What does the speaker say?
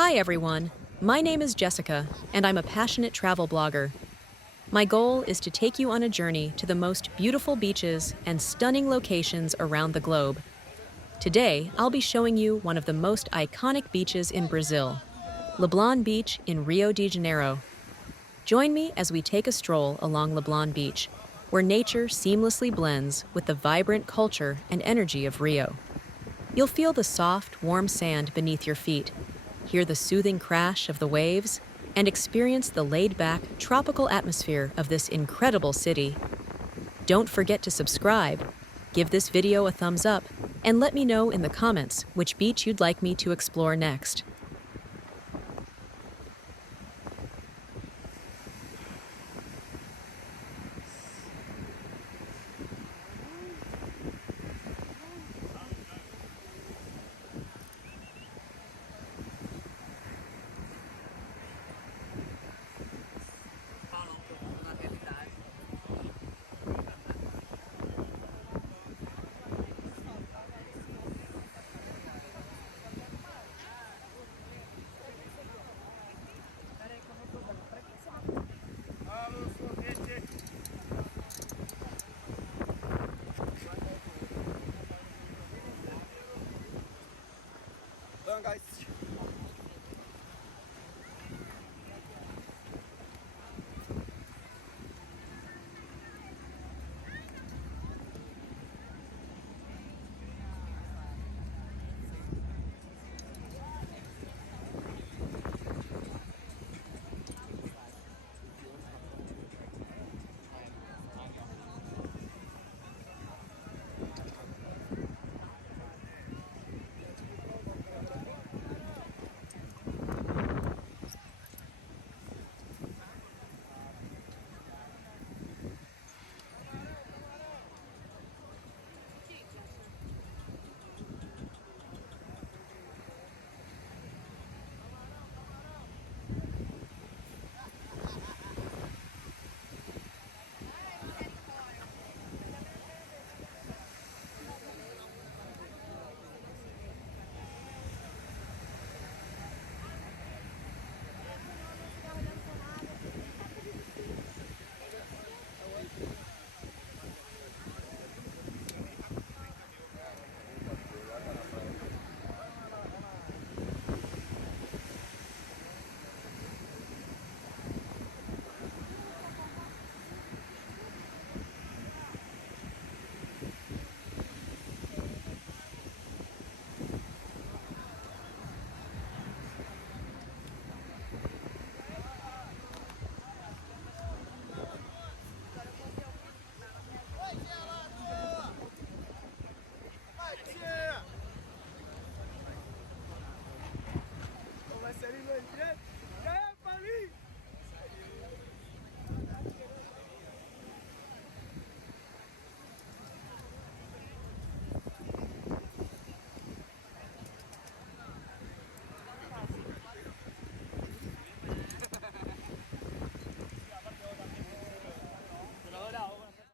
Hi everyone, my name is Jessica, and I'm a passionate travel blogger. My goal is to take you on a journey to the most beautiful beaches and stunning locations around the globe. Today, I'll be showing you one of the most iconic beaches in Brazil, Leblon Beach in Rio de Janeiro. Join me as we take a stroll along Leblon Beach, where nature seamlessly blends with the vibrant culture and energy of Rio. You'll feel the soft, warm sand beneath your feet, hear the soothing crash of the waves, and experience the laid-back, tropical atmosphere of this incredible city. Don't forget to subscribe, give this video a thumbs up, and let me know in the comments which beach you'd like me to explore next.